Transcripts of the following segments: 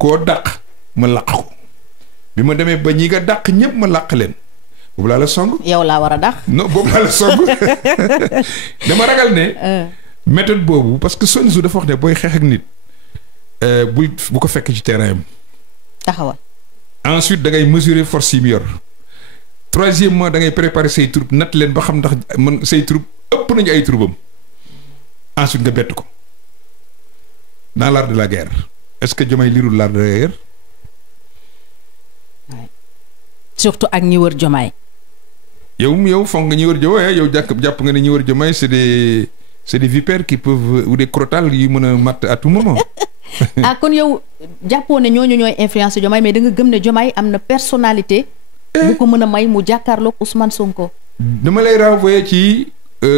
koo dàq ma làq ko bi ma demee ba ñi nga dàq ñëpp ma làq leen boobu laa la song. yow laa war a dàq. non boobu laa la song dama ragal ne. méthode boobu parce que Sun Tzu dafa wax ne booy xeex ak nit bu ko fekk ci terrain am. taxawal. ensuite da ngay mesurer force yi mu yor. troisièmement da ngay préparer say troupes natt leen ba xam ndax man say troupes ëpp nañu ay troupes am ensuite nga bett ko dans l'art de la guerre est-ce que Diomaye lirul l'art de la guerre. surtout ak ñi wër Diomaye. yow foog nga ñi wër Diomaye yow jàpp nga ne ñi wër Diomaye c'est des vipères qui peuvent ou des crotales yu mën a matt à tout moment. kon yow jàppoo ne ñooñu ñooy influence Diomaye mais da nga gëm ne Diomaye am na personnalité. bu ko mën a may mu jàkkaarloog Ousmane Sonko. dama lay renvoyer ci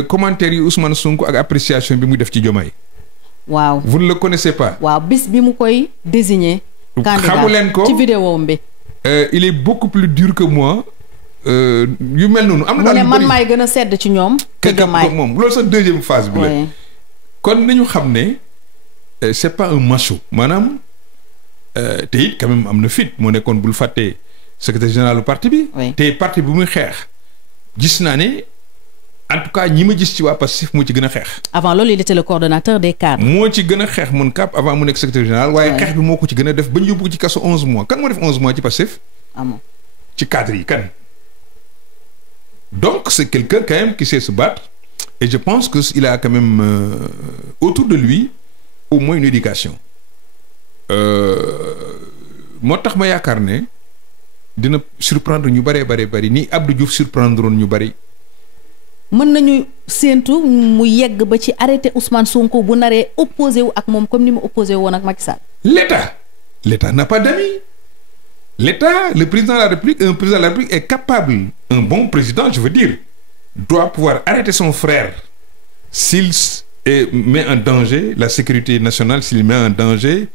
commentaires yi Ousmane Sonko ak appréciation bi muy def ci Diomaye. waaw vous ne le connaissez pas. waaw bis bi mu koy désigner. xamu leen ko ci vidéo bi. il est beaucoup plus dur que moi. yu mel noonu. am na daal mu ne man maay gën a sedd ci ñoom. que Diomaye moom loolu sax deuxième phase bi la. kon nañu xam ne c'est pas un macho. maanaam te it quand même am na fit moo nekkoon bul fàttee secrétaire général du parti bi. te parti bi muy xeex gis naa ne en tout cas ñi ma gis ci waa Pastef moo ci gën a xeex. avant loolu il était le coordonnateur des cadres. moo ci gën a xeex mun kàpp avant mu nekk secrétaire général. waaye xeex bi moo ko ci gën a def ba ñu yóbbu ko ci kaso 11 mois kan moo def 11 mois ci Pastef. amoo ci cadre yi kan. donc c'est quelqu'un quand même qui sait se battre et je pense que il a quand même autour de lui au moins une éducation moo tax ma yaakaar ne dina surprendre ñu bari ni Abdou Diouf surprendre ñu bari. mën nañu séentu mu yegg ba ci arrêté Ousmane Sonko bu naree opposé wu ak moom comme ni mu opposé woon ak Macky Sall. L'État n'a pas d'amis. L'État, le président de la République, un président de la République est capable, un bon président, je veux dire, doit pouvoir arrêter son frère s'il met en danger la sécurité nationale, s'il met en danger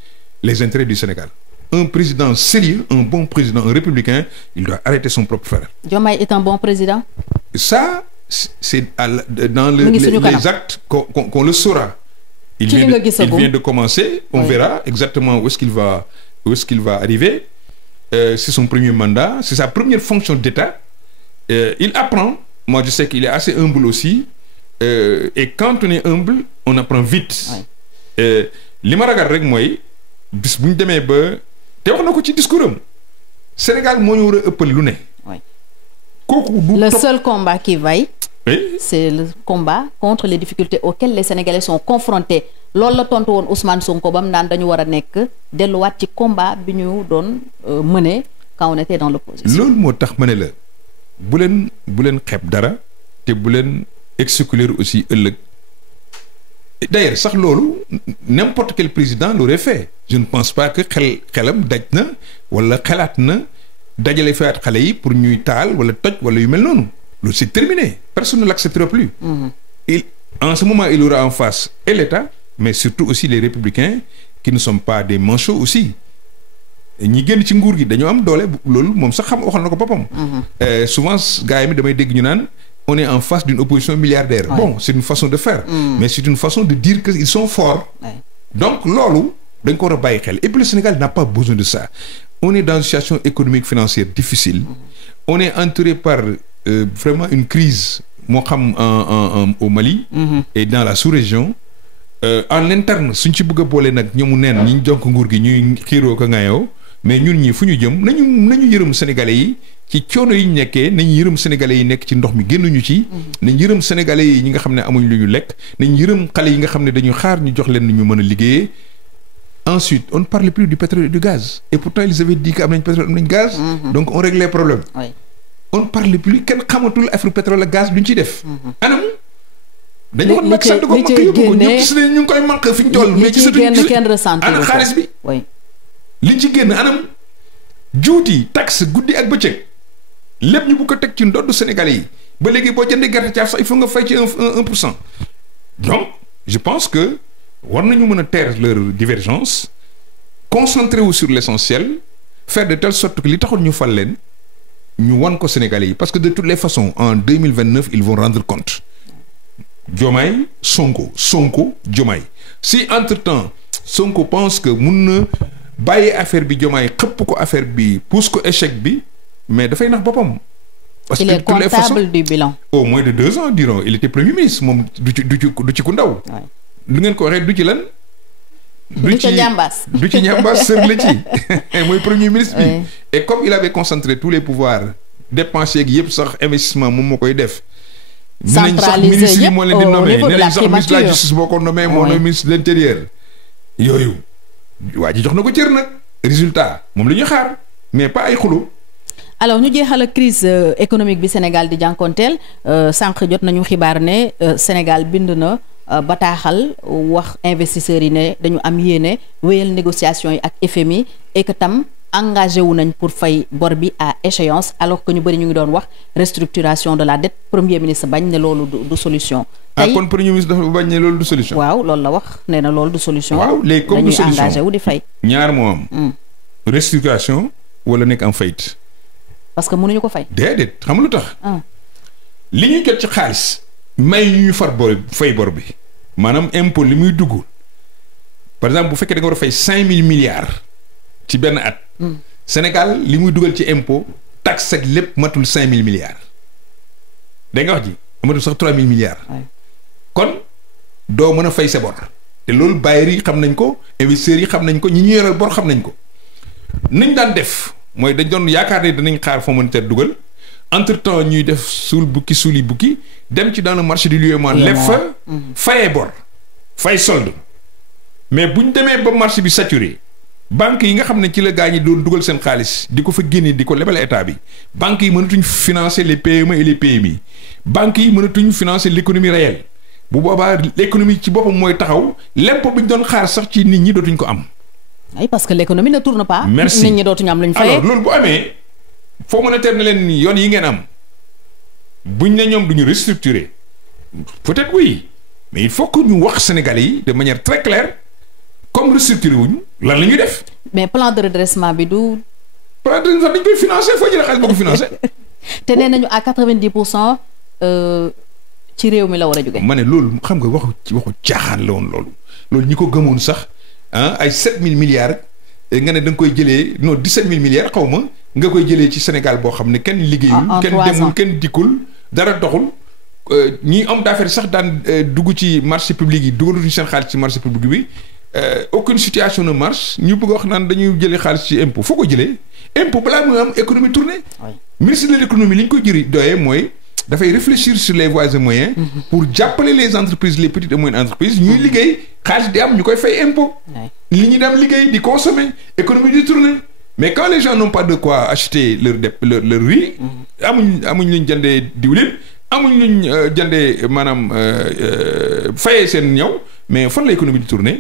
les intérêts du Sénégal. Un président sérieux, un bon président, un républicain, il doit arrêter son propre frère. Diomaye est un bon président? Ça, c'est dans les actes qu'on le saura. Il vient de commencer, on verra exactement où est-ce qu'il va arriver. C'est son premier mandat, c'est sa première fonction d'État. Il apprend. Moi, je sais qu'il est assez humble aussi. Et quand on est humble, on apprend vite. Li ma ragal rek mooy bis bu ñu demee ba te wax na ko ci discours am Sénégal moo ñu war a ëppal lu ne. kooku du le seul combat qui vaille. C'est le combat contre les difficultés auxquelles les Sénégalais sont confrontés. loolu la tontu woon Ousmane Sonko ba mu naan dañu war a nekk delluwaat ci combat bi ñu doon mener quand on était dans l'opposition. loolu moo tax ma ne la bu leen xeeb dara te bu leen exclure aussi ëllëg d'ailleurs sax loolu n'importe quel président l'aurait fait. Je ne pense pas que xelam daj na wala xalaat na dajale faat xale yi pour ñuy taal wala toj wala yu mel noonu loolu c'est terminé personne ne l'acceptera plus. En ce moment il aura en face et l'État mais surtout aussi les républicains qui ne sont pas des manchots aussi ñi génn ci nguur gi dañoo am doole loolu moom sax xam waxal na ko boppam. Souvent gars yi mi damay dégg ñu naan on est en face d'une opposition milliardaire. Bon c'est une façon de faire. Mais c'est une façon de dire que ils sont forts. Donc loolu dañ ko war a bàyyi xel et puis le Sénégal n'a pas besoin de ça. On est dans une situation économique financière difficile. On est entouré par vraiment une crise moo xam au Mali. Et dans la sous-région. En interne suñ ci bëgg a boole nag ñoomu neen ñi jonk nguur gi ñuy xiiroo ko ngaayoo mais ñun ñi fu ñu jëm nañu yërëm sénégalais yi ci coono yi ñu nekkee nañu yërëm sénégalais yi nekk ci ndox mi génnuñu ci nañ yërëm sénégalais yi ñi nga xam ne amuñ lu ñu lekk nañ yërëm xale yi nga xam ne dañu xaar ñu jox leen ñu mën a liggéeyee. Ensuite on ne parle plus du pétrole et du gaz et pourtant ils avaient dit que am nañ pétrole am nañ gaz. Donc on règle les problèmes. On ne parle plus kenn xamatul affaire pétrole ak gaz lu ñu ciy def. Anam. dañu ko nag sant ko mag yóbbu ko ñëpp gis nañ ñu ngi koy manqué fi ñu toll mais gisatuñ ana xaalis bi liñ ci génn anam juuti taxe guddi ak bëccëg lépp ñu bu ko teg ci ndoddu Sénégalais yi ba léegi boo jëndee gerte caaf sax il faut nga fay ci 1%. Donc je pense que war nañu mën a taire leur divergence concentrer wu sur l'essentiel faire de telle sorte que li taxul ñu fal leen ñu wan ko Sénégalais yi parce que de toutes les façons en 2029 ils vont rendre compte. Diomaye Sonko Diomaye si entre-temps Sonko pense que mun na bàyyi affaire bi Diomaye xëpp ko affaire bi pousse ko échec bi mais dafay nax boppam. parce que toutes les façons du bilan. au moins de 2 ans diront il était premier ministre moom du ci ku ndaw. lu ngeen ko waxee du ci lan. du ci ñambaas du ci ñambaas sër la ci mooy premier ministre bi. et comme il avait concentré tous les pouvoirs dépenser ak yëpp sax investissement moom moo koy def. centraliser yëpp au niveau de la sax ministre de la justice boo ko nommé moo nommé ministre de l'intérieur. yooyu waa ji jox na ko cër nag résultat moom la ñuy xaar mais pas ay xulu. alors ñu jeexal ak crise économique bi Sénégal di jànkonteel sànq jot nañu xibaar ne Sénégal bind na bataaxal wax investisseurs yi ne dañu am yéene wéyal négociations yi ak FMI et que tam engagé wu nañ pour fay bor bi à échéance alors que ñu bëri ñu ngi doon wax restructuration de la dette premier ministre bañ ne loolu du solution. tey kon premier ministre dafa bañ ne loolu du solution. waaw loolu la wax nee na loolu du solution. waaw léegi comme du solution dañuy engagé wu di fay. ñaar moo am. restructuration wala nekk en faillite. parce que mënuñu ko fay. déedéet xam lu tax. li ñuy jot ci xaalis. may ñu far fay bor bi. maanaam impôt li muy dugg par exemple bu fekkee da nga war a fay 5000 milliards ci benn at. Sénégal li muy dugal ci impôt taxe ak lépp matul 5000 milliards. da nga wax ji amatul sax 3000 milliards. kon doo mën a fay sa bor. te loolu bailleurs yi xam nañ ko investisseurs yi xam nañ ko ñi ñu yoral bor xam nañ ko nañ daan def. mooy dañ doon yaakaar ne danañ xaar Fonds monétaire dugal entre temps ñuy def suuli bukki dem ci dans le marché du luiement leb fa fayee bor fay solde mais buñ demee ba marché bi saturé banques yi nga xam ne ci la gaa ñi doon dugal seen xaalis di ko fa génne di ko lebal état bi banques yi mënatuñ financer les PME et les PMI banques yi mënatuñ financer l'économie réelle bu boobaa l'économie ci boppam mooy taxaw l'impôt bi ñu doon xaar sax ci nit ñi dootuñ ko am. oui parce que l'économie ne tourne pas. merci nit ñi dootuñu am lu ñu fayee. alors loolu bu amee Fonds monétaire ne leen yoon yi ngeen am buñ ne ñoom duñu restructurer peut-être oui mais il faut que ñu wax Sénégalais yi de manière très claire comme restructurer wuñu lan la ñuy def. mais plan de redressement bi du. plan de redressement dañ koy financer foo jëlee xaalis boo ko financer. te nee nañu à 90% ci réew mi la war a jóge. ma ne loolu xam nga waxu caaxaan la woon loolu ñi ko gëmoon sax. ay 7000 milliards nga ne da nga koy jëlee non 17000 milliards xaw ma nga koy jëlee ci Sénégal boo xam ne kenn liggéeyul kenn demul kenn dikkul dara doxul ñi homme d'affaires sax daan dugg ci marché public yi dugaluñu seen xaalis ci marché public bi aucune situation ne marche ñu bëgg a wax naan dañuy jëlee xaalis ci impôt foo ko jëlee impôt balaa muy am économie tournée. ministre de l'économie li ñu ko jëri doyee mooy dafay réfléchir sur les voies et moyens pour jàppale les entreprises les petites et moyennes entreprises ñuy liggéey xaalis di am ñu koy fay impôt li ñu dem liggéey di consommer économie di tourner mais quand les gens n'ont pas de quoi acheter leur riz amuñ luñ jëndee diwlin amuñ luñ jëndee maanaam fayee seen ñëw mais fan la économie di tourner